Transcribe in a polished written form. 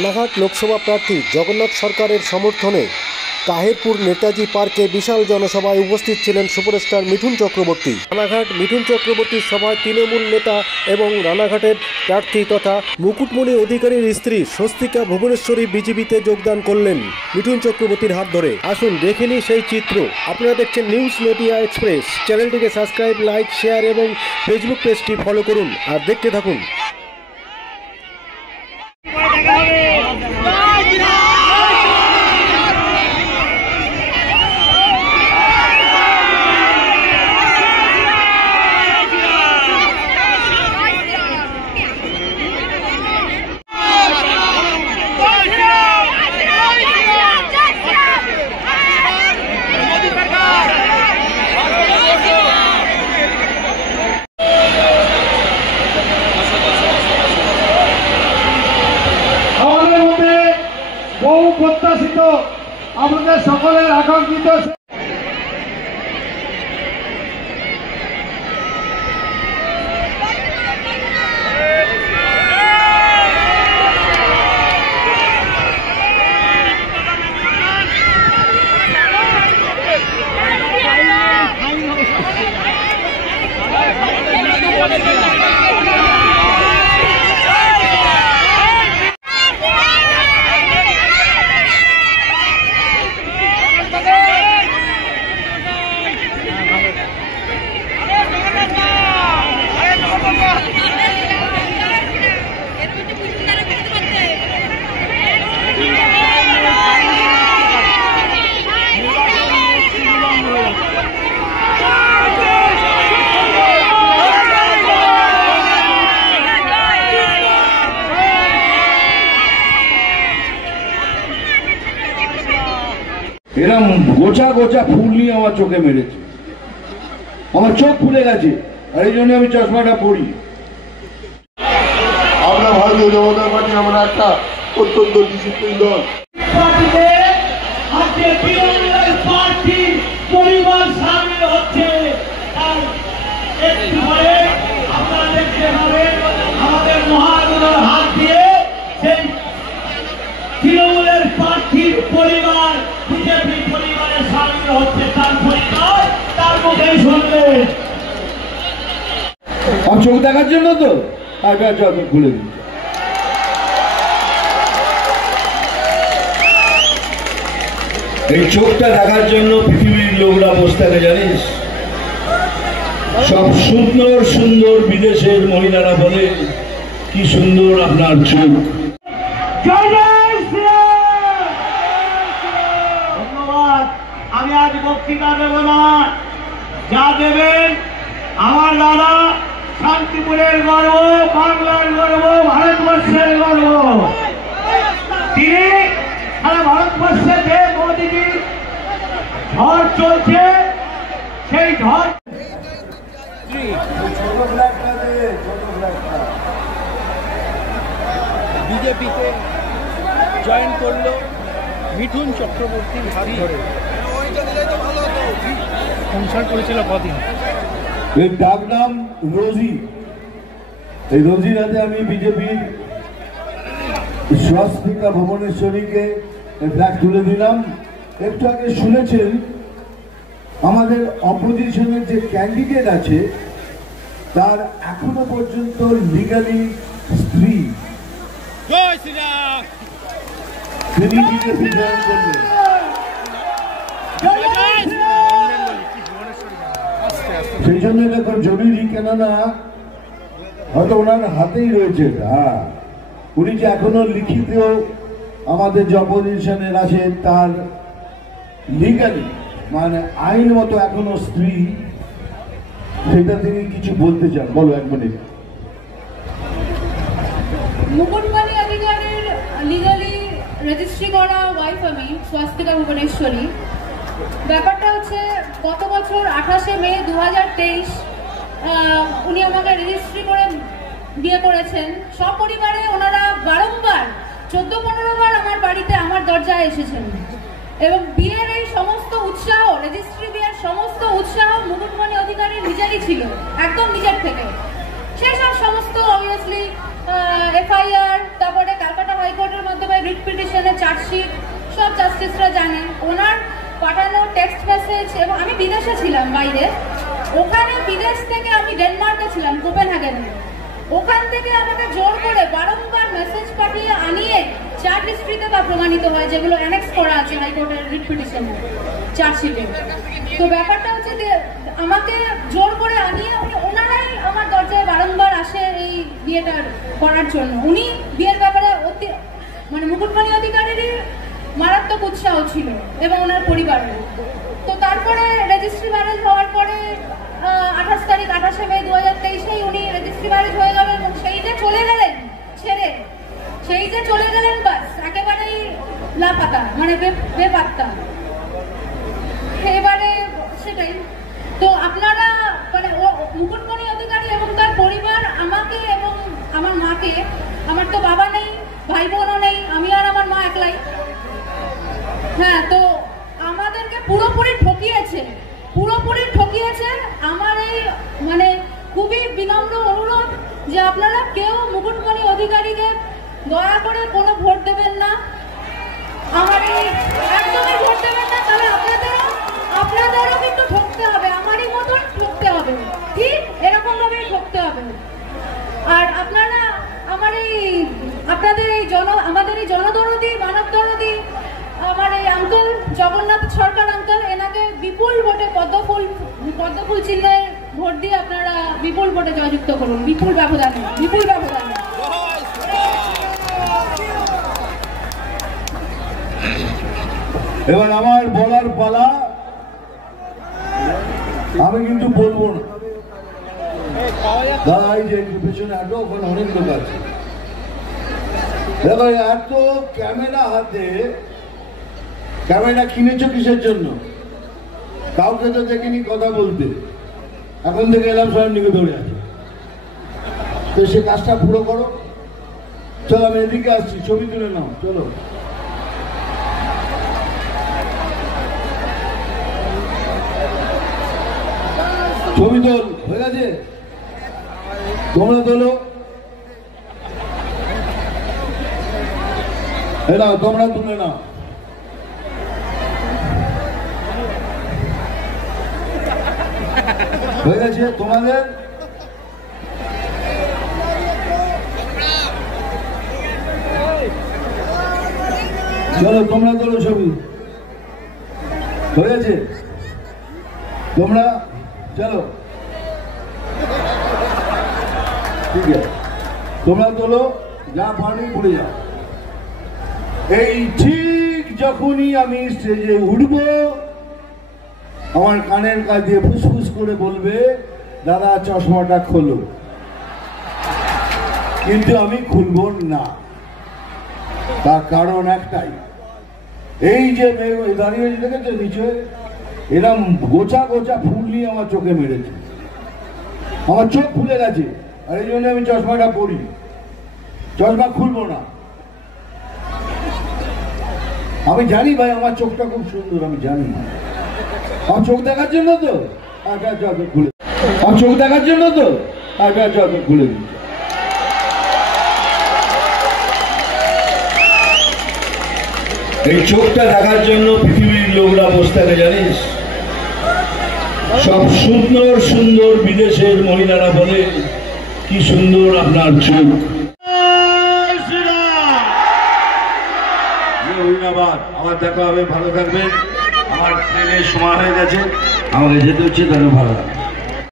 রানাঘাট লোকসভা প্রার্থী জগন্নাথ সরকারের সমর্থনে তাহিরপুর নেতাজি পার্কে বিশাল জনসভায় উপস্থিত ছিলেন সুপারস্টার মিঠুন চক্রবর্তী। রানাঘাট মিঠুন চক্রবর্তীর সভায় তৃণমূল নেতা এবং রানাঘাটের প্রার্থী তথা মুকুটমণি অধিকারীর স্ত্রী স্বস্তিকা ভুবনেশ্বরী বিজেপিতে যোগদান করলেন মিঠুন চক্রবর্তীর হাত ধরে। আসুন দেখে নিই সেই চিত্র। আপনারা দেখছেন নিউজ নদিয়া এক্সপ্রেস। চ্যানেলটিকে সাবস্ক্রাইব, লাইক, শেয়ার এবং ফেসবুক পেজটি ফলো করুন আর দেখতে থাকুন। বহু প্রত্যাশিত আমাদের সকলের আকাঙ্ক্ষিত এরম গোছা গোছা ফুল নিয়ে আমার চোখে মেরেছে, আমার চোখ ফুলে গেছে, আর এই জন্য আমি চশমাটা পরি। আমরা ভারতীয় জনতা পার্টি, আমরা একটা অত্যন্ত ডিসিপ্লিন দল। পরিবার সামিল হচ্ছে, আপনারা দেখতে পাবেন আমাদের মহাগুলোর হাত দিয়ে সেই তৃণমূলের প্রার্থীর পরিবার বিজেপি পরিবারে সামিল হচ্ছে। তার পরিবার তার মুখেই শুনবে। আমার চোখ দেখার জন্য তো আমি খুলে দিই। এই চোখটা দেখার জন্য পৃথিবীর লোকরা বসে থাকে, জানিস? সব সুন্দর সুন্দর বিদেশের মহিলারা বলে কি সুন্দর আপনার চোখ। ধন্যবাদ। আমি আজ বক্তৃতা দেব না, যা দেবেন আমার দাদা শান্তিপুরের গর্ব, বাংলার গর্ব, ভারতবর্ষের গর্ব। তিনি সারা ভারতবর্ষে যে মোদীজির ঝড় চলছে, সেই ঝড় বিজেপিতে জয়েন করলো মিঠুন চক্রবর্তীর হাত ধরে। সংসার করেছিল কদিন। এর ডাক নাম রোজি। এই রোজির হাতে আমি বিজেপির স্বস্তিকা ভুবনেশ্বরীকে ফ্ল্যাগ তুলে দিলাম। একটু আগে শুনেছেন আমাদের অপোজিশনের যে ক্যান্ডিডেট আছে তার এখনো পর্যন্ত লিগালি স্ত্রী, তিনি বিজেপি জয়েন করলেন। সেই জন্য এখন জরুরি, কেননা হয়তো ওনার হাতেই রয়েছে। হ্যাঁ, উনি যে এখনো লিখিত আমাদের যে অপোজিশনের আছে তার লিগালি মানে আইন মতো এখনো স্ত্রী, সেটা তিনি কিছু বলতে চান। বলো, এক মিনিট। মুকুটমণি অধিকারীর লিগালি রেজিস্ট্রি করা ওয়াইফ আমি, স্বস্তিকা ভুবনেশ্বরী। ব্যাপারটা হচ্ছে গত বছর 28শে মে 2023 উনি আমাকে রেজিস্ট্রি করে বিয়ে করেছেন। সপরিবারে ওনারা বারংবার 14-15 বার আমার বাড়িতে আমার দরজায় এসেছেন এবং বিয়ের এই সমস্ত উৎসাহ, রেজিস্ট্রি বিয়ের সমস্ত উৎসাহ মুকুটমণি অধিকারীর নিজেরই ছিল, একদম নিজের থেকে। সেসব সমস্ত অবভিয়াসলি এফআইআর, তারপরে ক্যালকাটা হাইকোর্টের মাধ্যমে রিট পিটিশনের চার্জশিট, সব জাস্টিসরা জানেন। ওনার পাঠানো টেক্সট মেসেজ, এবং আমি বিদেশে ছিলাম বাইরে, ওখানে বিদেশ থেকে আমি ডেনমার্কে ছিলাম, কোপেনহেগেনে, ওখান থেকে আমাকে জোর করে বারংবার মেসেজ পাঠিয়ে আনিয়ে চার্জ হিস্ট্রিতে তা প্রমাণিত হয়, যেগুলো অ্যানেক্স করা আছে হাইকোর্টের রিট পিটিশনে চার্জশিটে। তো ব্যাপারটা হচ্ছে যে আমাকে জোর করে আনিয়ে ওনারাই আমার দরজায় বারংবার আসে এই বিয়েটা করার জন্য। উনি বিয়ের ব্যাপারে মানে মুকুটমণি অধিকারীরই মারাত্মক উৎসাহ ছিল এবং ওনার পরিবারের। তো তারপরে রেজিস্ট্রি ম্যারেজ হওয়ার পরে 28শে মে 2023 উনি রেজিস্ট্রি ম্যারেজ হয়ে গেলেন, এবং সেই যে চলে গেলেন ছেড়ে, সেই যে চলে গেলেন, বাস একেবারেই লাপাতা, মানে বেপাত্তা। এবারে সেটাই তো আপনারা মানে মুকুটমণি অধিকারী এবং তার পরিবার আমাকে এবং আমার মাকে, আমার তো বাবা নেই, ভাই বোনও নেই, আমি আর আমার মা একলাই, হ্যাঁ, তো আমাদেরকে পুরোপুরি ঠকিয়েছে। আমার এই মানে খুবই বিনম্র অনুরোধ যে আপনারা কেউ মুকুটমণি অধিকারীকে দয়া করে কোনো ভোট দেবেন না, আমার এই একদমই ভোট দেবেন না, তাহলে আপনাদেরও কিন্তু ঠকতে হবে, আমারই মতন ঠকতে হবে, ঠিক এরকম ভাবেই ঠকতে হবে। আর আপনারা আমাদের এই জনদরদি, মানব দরদি, আমার এই আঙ্কেল জগন্নাথ সরকার আঙ্কেল, এনাকে বিপুল ভোটে পদ্মফুল চিহ্নে ভোট দিয়ে আপনারা বিপুল ভোটে জয়যুক্ত করুন, বিপুল ব্যবধানে। এবার আমার বলার পালা, আমি কিন্তু বলবো না দাদা, এই যে পেছনে এত, ওখানে অনেক লোক আছে, দেখো এত ক্যামেরা হাতে, ক্যামেরা কিনেছো কিসের জন্য? কাউকে তো দেখিনি কথা বলতে, এখন থেকে এলাম সবাই নিকে দৌড়ে আছে, তো সে কাজটা পুরো করো। চলো আমি এদিকে আসছি, ছবি তুলে নাও, চলো। ছবি তোল হয়ে গেছে, তোমরা তোলো, নাও তোমরা তুলে নাও। হয়ে গেছে তোমাদের? চলো তোমরা তোলো ছবি, হয়ে গেছে, তোমরা চলো, ঠিক আছে, তোমরা তোলো, যা পারি পড়ে যাও। এই ঠিক যখনই আমি স্টেজে উঠব, আমার কানের কাছে দিয়ে ফুসফুস করে বলবে, দাদা চশমাটা খোলো, কিন্তু আমি খুলব না। তার কারণ একটাই, এই যে দাঁড়িয়ে দেখেছো নিচে, এরকম গোছা গোছা ফুল নিয়ে আমার চোখে মেরেছে, আমার চোখ ফুলে গেছে, আর এই জন্য আমি চশমাটা পরি, চশমা খুলবো না। আমি জানি ভাই আমার চোখটা খুব সুন্দর, আমি জানি, আমার চোখ দেখার জন্য তো, খুলে, আমার চোখ দেখার জন্য তো, খুলে দিই। এই চোখটা দেখার জন্য পৃথিবীর লোকরা বসে থাকে জানিস, সব সুন্দর সুন্দর বিদেশের মহিলারা বলে কি সুন্দর আপনার চোখ। ধন্যবাদ, আমার দেখা হবে, ভালো থাকবেন। আমার ট্রেনের সময় হয়ে গেছে, আমাকে যেতে হচ্ছে, তাহলে ভালো থাকবে।